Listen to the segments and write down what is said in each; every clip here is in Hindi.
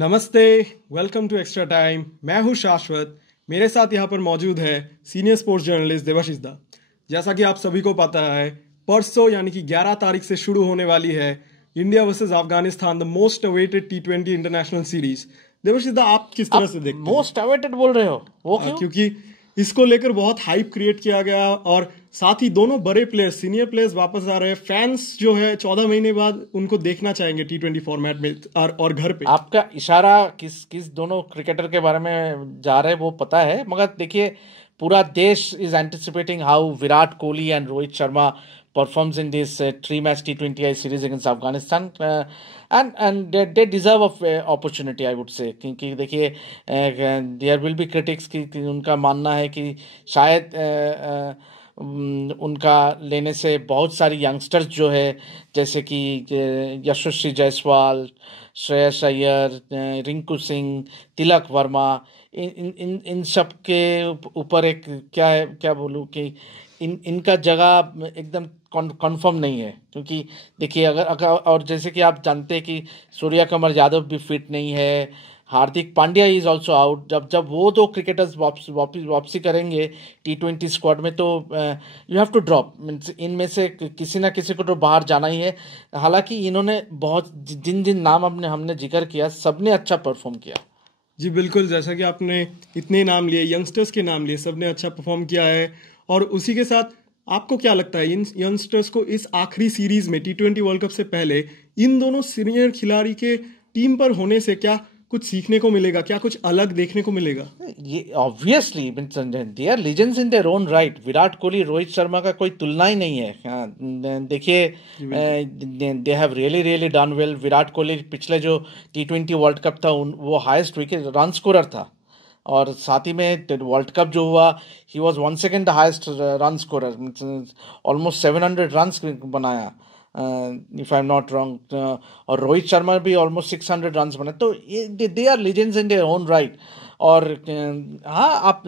नमस्ते। Welcome to extra time. मैं हूं शाश्वत। मेरे साथ यहाँ पर मौजूद है सीनियर स्पोर्ट्स जर्नलिस्ट देवाशीष दा। जैसा कि आप सभी को पता है, परसों यानी कि 11 तारीख से शुरू होने वाली है India versus Afghanistan, the most awaited T20 international series. Devashish da, आप किस तरह आप से देखते हैं? मोस्ट अवेटेड बोल रहे हो, वो क्यों? क्योंकि इसको लेकर बहुत हाइप क्रिएट किया गया और साथ ही दोनों बड़े प्लेयर्स, सीनियर प्लेयर्स वापस आ रहे हैं। फैंस जो है 14 महीने बाद उनको देखना चाहेंगे T20 फॉर्मेट में और घर पे। आपका इशारा किस किस दोनों क्रिकेटर के बारे में जा रहे हैं वो पता है, मगर देखिए, पूरा देश is anticipating how Virat Kohli and Rohit Sharma performs in this 3 match T20I series against Afghanistan, and they deserve a opportunity, I would say, क्योंकि देखिए, देयर विल बी क्रिटिक्स कि उनका मानना है कि शायद उनका लेने से बहुत सारी यंगस्टर्स जो है, जैसे कि यशस्वी जायसवाल, श्रेयस अय्यर, रिंकू सिंह, तिलक वर्मा, इन सब के ऊपर एक क्या है, क्या बोलूँ कि इनका जगह एकदम कन्फर्म नहीं है। क्योंकि देखिए, अगर अगर और जैसे कि आप जानते हैं कि सूर्या कुमार यादव भी फिट नहीं है, हार्दिक पांड्या इज ऑल्सो आउट। जब जब वो दो क्रिकेटर्स वापसी करेंगे T20 स्क्वाड में, तो you have to drop, means इनमें से किसी ना किसी को तो बाहर जाना ही है। हालांकि इन्होंने बहुत, जिन जिन नाम हमने जिक्र किया, सबने अच्छा परफॉर्म किया। जी बिल्कुल, जैसा कि आपने इतने नाम लिए, यंगस्टर्स के नाम लिए, सबने अच्छा परफॉर्म किया है। और उसी के साथ आपको क्या लगता है इन यंगस्टर्स को इस आखिरी सीरीज में T20 वर्ल्ड कप से पहले इन दोनों सीनियर खिलाड़ी के टीम पर होने से क्या कुछ सीखने को मिलेगा, क्या कुछ अलग देखने को मिलेगा? ये obviously they are legends in their own right. Virat Kohli, Rohit Sharma का कोई तुलना ही नहीं है। हाँ, देखिए, जी बिल्कुल। They have really really done well. Virat Kohli पिछले जो T20 वर्ल्ड कप था, वो हाईएस्ट विकेट रन स्कोरर था, और साथ ही में वर्ल्ड कप जो हुआ, he was one second the highest run scorer, almost 700 runs बनाया, if I am not wrong. और रोहित शर्मा भी ऑलमोस्ट 600 रन्स बनाए। तो ये they are legends in their own right. और हाँ, आप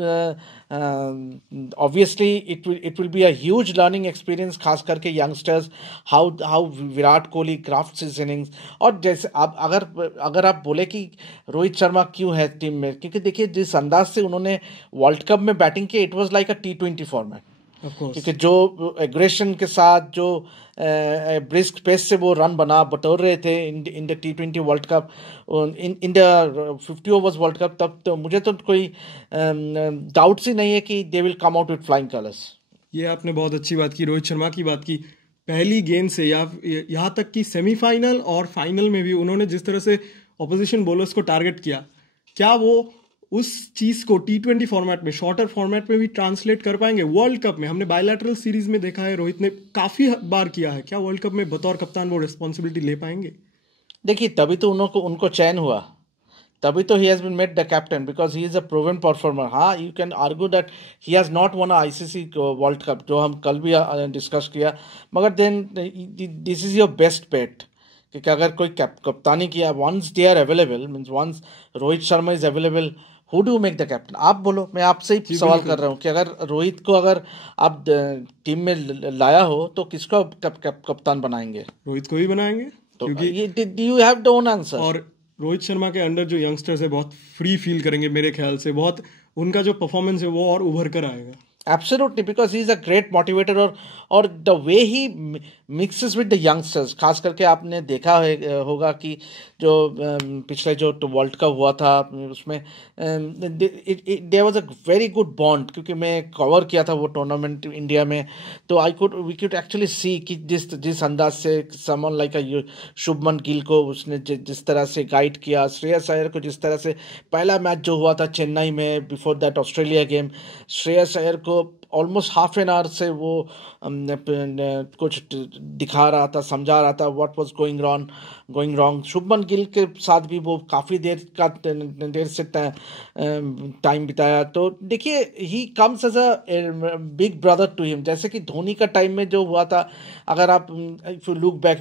obviously it will be a huge learning experience, खास करके youngsters, how how Virat Kohli crafts his innings. और जैसे आप अगर आप बोले कि रोहित शर्मा क्यों है टीम में, क्योंकि देखिए, जिस अंदाज से उन्होंने वर्ल्ड कप में बैटिंग की, it was like a T20 format. Of course. क्योंकि जो एग्रेशन के साथ, जो ब्रिस्क पेस से वो रन बटोर रहे थे in the T20 world cup, in the 50 overs world cup, तब तो मुझे तो कोई डाउट्स ही नहीं है कि they will come out with flying colours. ये आपने बहुत अच्छी बात की, रोहित शर्मा की बात की। पहली गेंद से या यहाँ तक कि सेमीफाइनल और फाइनल में भी उन्होंने जिस तरह से ऑपोजिशन बॉलर्स को टारगेट किया, क्या वो उस चीज़ को T20 फॉर्मेट में, शॉर्टर फॉर्मेट में भी ट्रांसलेट कर पाएंगे? वर्ल्ड कप में हमने बायलैटरल सीरीज में देखा है, रोहित ने काफ़ी बार किया है। क्या वर्ल्ड कप में बतौर कप्तान वो रिस्पॉन्सिबिलिटी ले पाएंगे? देखिए, तभी तो उनको चैन हुआ, तभी तो he has been made the captain, because he is a proven performer. हाँ, you can argue that he has not won ICC world cup, जो हम कल भी डिस्कस किया, मगर then this is your best bet. क्योंकि अगर कोई कप्तानी किया, once they are available, means once Rohit Sharma is available, who do make the captain? आप बोलो, मैं आपसे ही जी सवाल कर बिल्कुल। रहा हूँ कि अगर रोहित को अगर आप टीम में लाया हो, तो किसको कप्तान बनाएंगे? रोहित को ही बनाएंगे, तो क्योंकि ये you have the own answer. और रोहित शर्मा के अंडर जो यंगस्टर्स है बहुत फ्री फील करेंगे मेरे ख्याल से। बहुत उनका जो परफॉर्मेंस है वो और उभर कर आएगा। Absolutely, because he is a great motivator. और the way he mixes with the youngsters, खास करके आपने देखा होगा कि जो पिछले जो वर्ल्ड कप हुआ था, उसमें there was a very good bond. क्योंकि मैं कवर किया था वो टूर्नामेंट इंडिया में, तो वी कुड एक्चुअली सी कि जिस अंदाज से समवन लाइक अ शुभमन गिल को उसने जिस तरह से गाइड किया, श्रेयस अय्यर को जिस तरह से पहला मैच जो हुआ था चेन्नई में before that Australia game, Shreyas Iyer को ऑलमोस्ट हाफ एन आवर से वो कुछ दिखा रहा था, समझा रहा था what was going wrong. Shubman Gill के साथ भी वो काफ़ी देर से टाइम बिताया। तो देखिए, he comes as a big brother to him, जैसे कि धोनी का टाइम में जो हुआ था। अगर आप if you look back,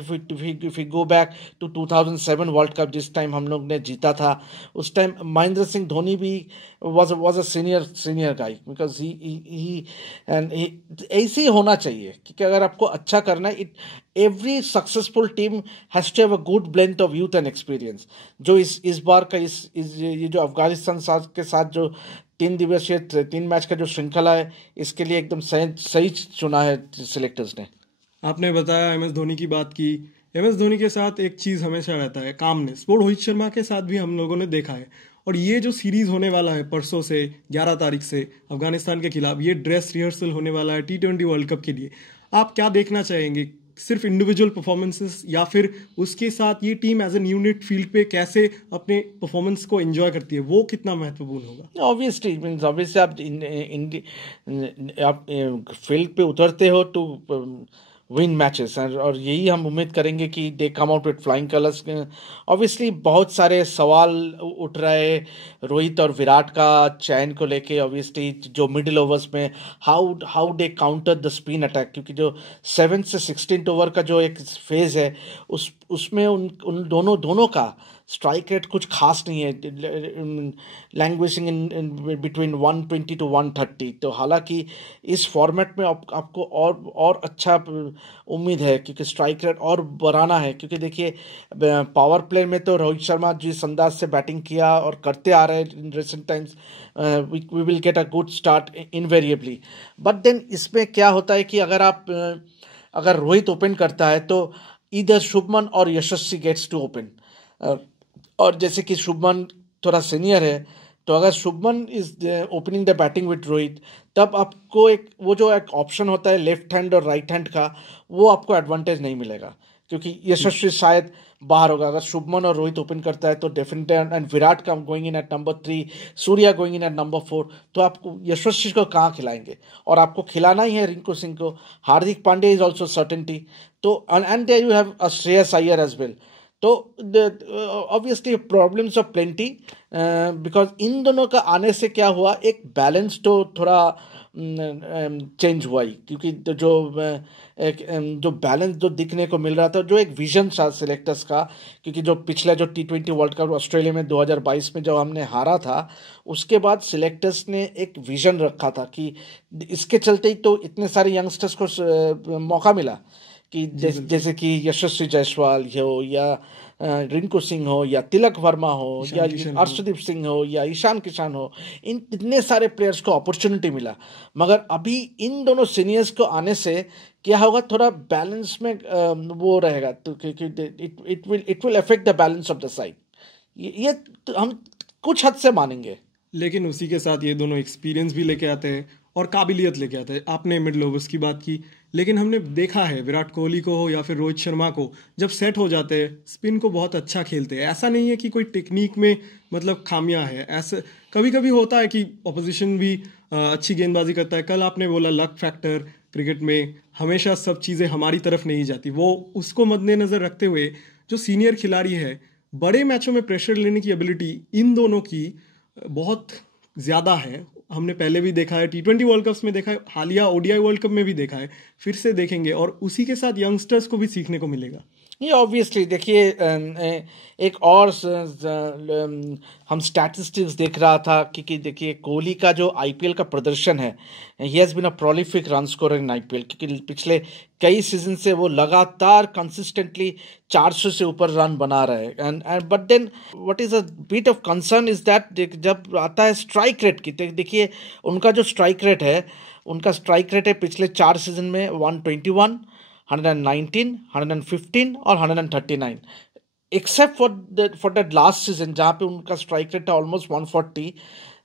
if you go back to 2007 world cup, जिस टाइम हम लोग ने जीता था, उस टाइम महेंद्र सिंह धोनी भी was a senior guy, because he and he ऐसे ही होना चाहिए। क्योंकि अगर आपको अच्छा करना है, every successful team has to have a good blend of youth and experience, जो इस बार का ये जो अफगानिस्तान के साथ जो 3 दिवसीय 3 मैच का जो श्रृंखला है, इसके लिए एकदम सही चुना है सिलेक्टर्स ने। आपने बताया एम एस धोनी की बात की। एम एस धोनी के साथ एक चीज़ हमेशा रहता है, कामनेस। वो रोहित शर्मा के साथ भी हम लोगों ने देखा है। और ये जो सीरीज होने वाला है परसों से 11 तारीख से अफगानिस्तान के खिलाफ, ये ड्रेस रिहर्सल होने वाला है T20 वर्ल्ड कप के लिए। आप क्या देखना चाहेंगे? सिर्फ इंडिविजुअल परफॉर्मेंसेस या फिर उसके साथ ये team as an unit field पे कैसे अपने परफॉर्मेंस को एंजॉय करती है, वो कितना महत्वपूर्ण होगा? ऑब्वियसली आप फील्ड पे उतरते हो तो विन मैचेस, और यही हम उम्मीद करेंगे कि they come out with flying colours. Obviously बहुत सारे सवाल उठ रहे रोहित और विराट का चयन को लेके। ऑब्वियसली जो मिडिल ओवर्स में how they counter the spin attack, क्योंकि जो 7 से 16 ओवर का जो एक फेज है उसमें उन दोनों का स्ट्राइक रेट कुछ खास नहीं है, लैंग्वेजिंग इन बिटवीन 120 to 130। तो हालांकि इस फॉर्मेट में आपको और अच्छा उम्मीद है, क्योंकि स्ट्राइक रेट और बढ़ाना है। क्योंकि देखिए पावर प्ले में तो रोहित शर्मा जिस अंदाज से बैटिंग किया और करते आ रहे हैं in recent times, we will get a good start invariably. But then इसमें क्या होता है कि अगर रोहित ओपन करता है तो इधर शुभमन और यशस्वी गेट्स टू ओपन, और जैसे कि शुभमन थोड़ा सीनियर है, तो अगर Shubman is opening the batting with Rohit, तब आपको वो जो एक ऑप्शन होता है लेफ्ट हैंड और राइट हैंड का, वो आपको एडवांटेज नहीं मिलेगा, क्योंकि यशस्वी शायद बाहर होगा। अगर शुभमन और रोहित ओपन करता है तो डेफिनेटली, एंड विराट का going in at number 3, Surya going in at number 4, तो आपको यशस्वी को कहाँ खिलाएंगे? और आपको खिलाना ही है रिंकू सिंह को। Hardik Pandya is also certainty, तो and there you have Shreyas Iyer as well. तो obviously problems of plenty, because इन दोनों का आने से क्या हुआ, एक बैलेंस तो थोड़ा चेंज हुआ ही, क्योंकि जो बैलेंस जो दिखने को मिल रहा था, जो एक विजन था सिलेक्टर्स का, क्योंकि जो पिछला जो T20 वर्ल्ड कप ऑस्ट्रेलिया में 2022 में जब हमने हारा था, उसके बाद सिलेक्टर्स ने एक विजन रखा था कि इसके चलते ही तो इतने सारे यंगस्टर्स को मौका मिला, कि जैसे कि यशस्वी जायसवाल हो या रिंकू सिंह हो या तिलक वर्मा हो या अर्शदीप सिंह हो या ईशान किशन हो, इतने सारे प्लेयर्स को अपॉर्चुनिटी मिला। मगर अभी इन दोनों सीनियर्स को आने से क्या होगा, थोड़ा बैलेंस में वो रहेगा, तो it will affect the balance of the side. ये तो हम कुछ हद से मानेंगे, लेकिन उसी के साथ ये दोनों एक्सपीरियंस भी लेके आते हैं और काबिलियत लेके आते हैं। आपने मिडिल ओवर्स की बात की, लेकिन हमने देखा है विराट कोहली को हो या फिर रोहित शर्मा को, जब सेट हो जाते हैं स्पिन को बहुत अच्छा खेलते हैं। ऐसा नहीं है कि कोई टेक्निक में मतलब खामियां है, ऐसे कभी कभी होता है कि ऑपोजिशन भी अच्छी गेंदबाजी करता है। कल आपने बोला लक फैक्टर, क्रिकेट में हमेशा सब चीज़ें हमारी तरफ नहीं जाती, वो उसको मद्देनज़र रखते हुए जो सीनियर खिलाड़ी है, बड़े मैचों में प्रेशर लेने की एबिलिटी इन दोनों की बहुत ज़्यादा है। हमने पहले भी देखा है, T20 वर्ल्ड कप्स में देखा है, हालिया ODI वर्ल्ड कप में भी देखा है, फिर से देखेंगे, और उसी के साथ यंगस्टर्स को भी सीखने को मिलेगा। ये ऑब्वियसली देखिए एक और हम स्टैटिस्टिक्स देख रहा था कि देखिए कोहली का जो IPL का प्रदर्शन है, he has been a prolific run scorer in IPL, क्योंकि पिछले कई सीजन से वो लगातार कंसिस्टेंटली 400 से ऊपर रन बना रहे हैं। And but then what is a bit of concern is that जब आता है स्ट्राइक रेट की, देखिए उनका जो स्ट्राइक रेट है पिछले 4 सीजन में 121, 119, 115 और 139, except for that last season जहाँ पे उनका स्ट्राइक रेट है ऑलमोस्ट 140।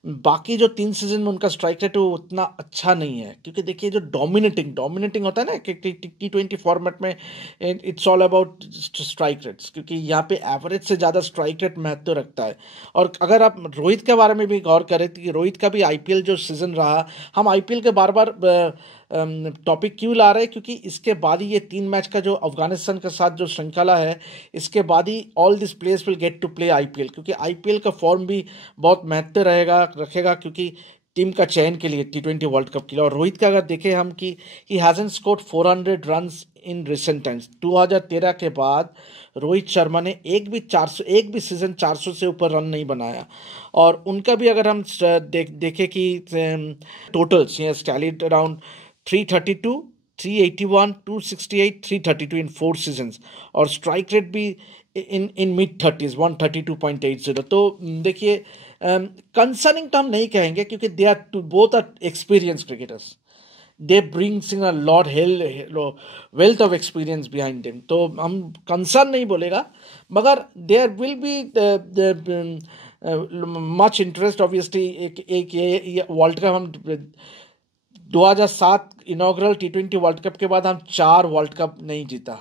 बाकी जो 3 सीजन में उनका स्ट्राइक रेट है वो उतना अच्छा नहीं है, क्योंकि देखिए जो डोमिनेटिंग होता है ना कि T20 फॉर्मेट में, it's all about strike rates, क्योंकि यहाँ पे एवरेज से ज़्यादा स्ट्राइक रेट महत्व रखता है। और अगर आप रोहित के बारे में भी गौर करें कि रोहित का भी IPL जो सीजन रहा, हम IPL के बार बार टॉपिक क्यों ला रहे हैं, क्योंकि इसके बाद ही ये 3 मैच का जो अफगानिस्तान के साथ जो श्रृंखला है, इसके बाद he all this players will get to play IPL, क्योंकि IPL का फॉर्म भी बहुत महत्व रखेगा, क्योंकि टीम का चयन के लिए T20 वर्ल्ड कप के लिए। और रोहित का अगर देखें हम कि he hasn't scored 400 runs in recent times. 2013 के बाद रोहित शर्मा ने एक भी सीजन 400 से ऊपर रन नहीं बनाया। और उनका भी अगर हम देखें कि टोटल्स टैलीड अराउंड 332, 381, 268, 332 इन 4 सीजन्स, और स्ट्राइक रेट भी इन मिड 30s 132.80। तो देखिए कंसर्निंग तो हम नहीं कहेंगे क्योंकि they are both are experience cricketers, they brings in a lot wealth of experience behind them, तो हम कंसर्न नहीं बोलेगा, मगर there will be much interest obviously. एक ये वर्ल्ड कप हम 2007 इनॉग्रल T20 वर्ल्ड कप के बाद हम 4 वर्ल्ड कप नहीं जीता,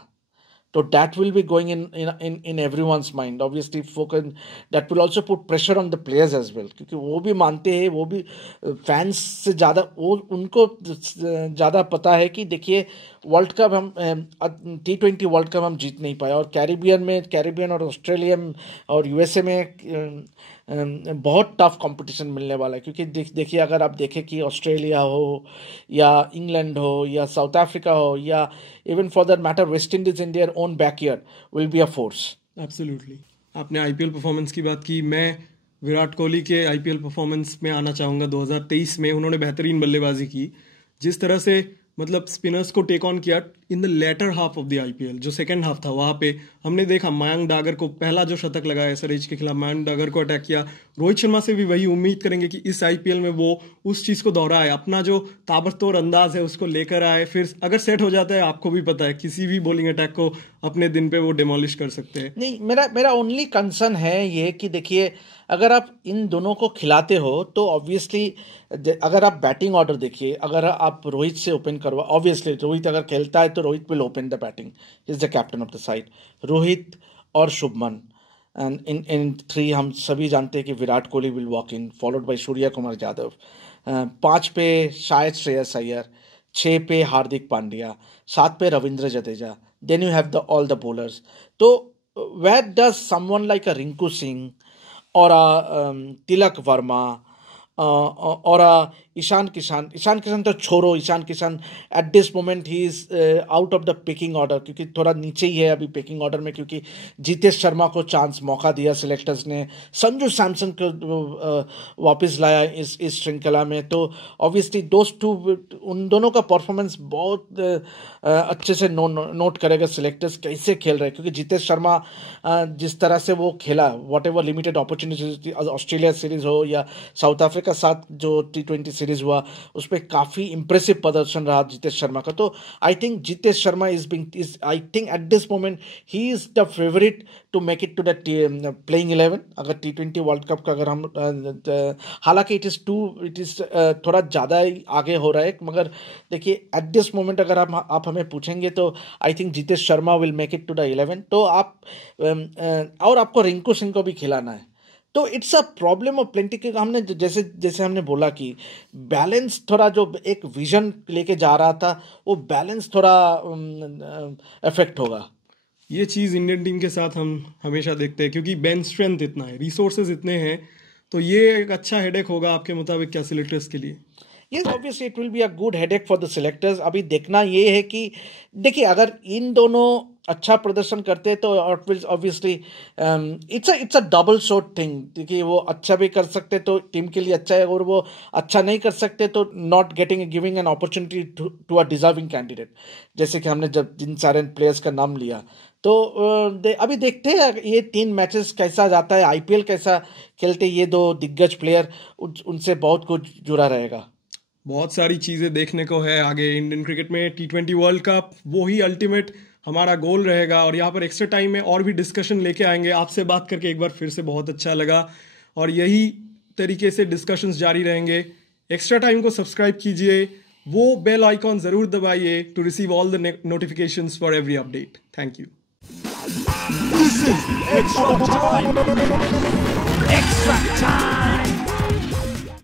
तो that will be going in everyone's mind obviously focus, that will also put pressure on the players as well, क्योंकि वो भी मानते हैं, वो भी फैंस से ज़्यादा वो उनको ज़्यादा पता है कि देखिए वर्ल्ड कप हम T20 वर्ल्ड कप हम जीत नहीं पाए, और कैरिबियन और ऑस्ट्रेलिया और USA में बहुत टफ कंपटीशन मिलने वाला है, क्योंकि देखिए अगर आप देखें कि ऑस्ट्रेलिया हो या इंग्लैंड हो या साउथ अफ्रीका हो या even for that matter West Indies in their own backyard will be a force. Absolutely. आपने आईपीएल परफॉर्मेंस की बात की, मैं विराट कोहली के आईपीएल परफॉर्मेंस में आना चाहूँगा। 2023 में उन्होंने बेहतरीन बल्लेबाजी की, जिस तरह से मतलब स्पिनर्स को टेक ऑन किया in the latter half of the IPL. जो सेकंड हाफ था वहाँ पे हमने देखा मयंक डागर को पहला जो शतक लगाया एसआरएच के खिलाफ, मयंक डागर को अटैक किया। रोहित शर्मा से भी वही उम्मीद करेंगे कि इस आईपीएल में वो उस चीज़ को दोहराए, अपना जो ताबड़तोड़ अंदाज है उसको लेकर आए। फिर अगर सेट हो जाता है, आपको भी पता है किसी भी बॉलिंग अटैक को अपने दिन पे वो डिमोलिश कर सकते हैं। नहीं, मेरा ओनली कंसर्न है ये कि देखिए अगर आप इन दोनों को खिलाते हो तो ऑब्वियसली अगर आप बैटिंग ऑर्डर देखिए, अगर आप रोहित से ओपन करवा, ऑब्वियसली रोहित अगर खेलता है तो Rohit will open the batting, is the captain of the side, Rohit और शुभमन, एंड इन 3 हम सभी जानते हैं कि Virat Kohli will walk in, followed by Surya Kumar Yadav. 5 पे शायद श्रेयस अय्यर, 6 पे हार्दिक पांड्या, 7 पे Ravindra Jadeja, then you have the all the bowlers. तो where does someone like a Rinku Singh और तिलक वर्मा और ईशान किशन तो छोड़ो, Ishan Kishan at this moment he is out of the picking order, क्योंकि थोड़ा नीचे ही है अभी पिकिंग ऑर्डर में, क्योंकि जितेश शर्मा को चांस मौका दिया सिलेक्टर्स ने, संजू सैमसन को वापस लाया इस श्रृंखला में। तो ऑब्वियसली उन दोनों का परफॉर्मेंस बहुत अच्छे से नोट करेगा सिलेक्टर्स कैसे खेल रहे हैं, क्योंकि जितेश शर्मा जिस तरह से वो खेला, what ever limited opportunities Australia series हो या साउथ अफ्रीका साथ जो T20 सीरीज हुआ, उस पर काफ़ी इंप्रेसिव प्रदर्शन रहा जितेश शर्मा का। तो I think Jitesh Sharma is I think at this moment he is the favourite to make it to the playing 11 अगर T20 वर्ल्ड कप का अगर हम हालांकि इट इज़ थोड़ा ज़्यादा ही आगे हो रहा है, मगर देखिए एट दिस मोमेंट अगर आप हमें पूछेंगे तो I think Jitesh Sharma will make it to the 11। तो आप और आपको रिंकू सिंह को भी खिलाना है, तो it's a problem of plenty, क्योंकि हमने जैसे हमने बोला कि बैलेंस थोड़ा जो एक विजन लेके जा रहा था वो बैलेंस थोड़ा इफेक्ट होगा। ये चीज़ इंडियन टीम के साथ हम हमेशा देखते हैं, क्योंकि बेंच स्ट्रेंथ इतना है, रिसोर्सेज इतने हैं, तो ये एक अच्छा हेडेक होगा आपके मुताबिक क्या सिलेक्टर्स के लिए? Yes, obviously it will be a good headache for the selectors। अभी देखना ये है कि देखिए अगर इन दोनों अच्छा प्रदर्शन करते हैं तो obviously it's a double shot thing, देखिए वो अच्छा भी कर सकते तो टीम के लिए अच्छा है, और वो अच्छा नहीं कर सकते तो not giving an opportunity to a deserving candidate, जैसे कि हमने जब जिन सारे प्लेयर्स का नाम लिया। तो अभी देखते हैं ये 3 मैचेस कैसा जाता है, आईपीएल कैसा खेलते ये 2 दिग्गज प्लेयर, उनसे बहुत कुछ जुड़ा रहेगा। बहुत सारी चीज़ें देखने को है आगे इंडियन क्रिकेट में। T20 वर्ल्ड कप वो ही अल्टीमेट हमारा गोल रहेगा, और यहाँ पर एक्स्ट्रा टाइम में और भी डिस्कशन लेके आएंगे। आपसे बात करके एक बार फिर से बहुत अच्छा लगा, और यही तरीके से डिस्कशंस जारी रहेंगे। एक्स्ट्रा टाइम को सब्सक्राइब कीजिए, वो बेल आइकॉन ज़रूर दबाइए to receive all the notifications for every update. Thank you. This is extra time. Extra time.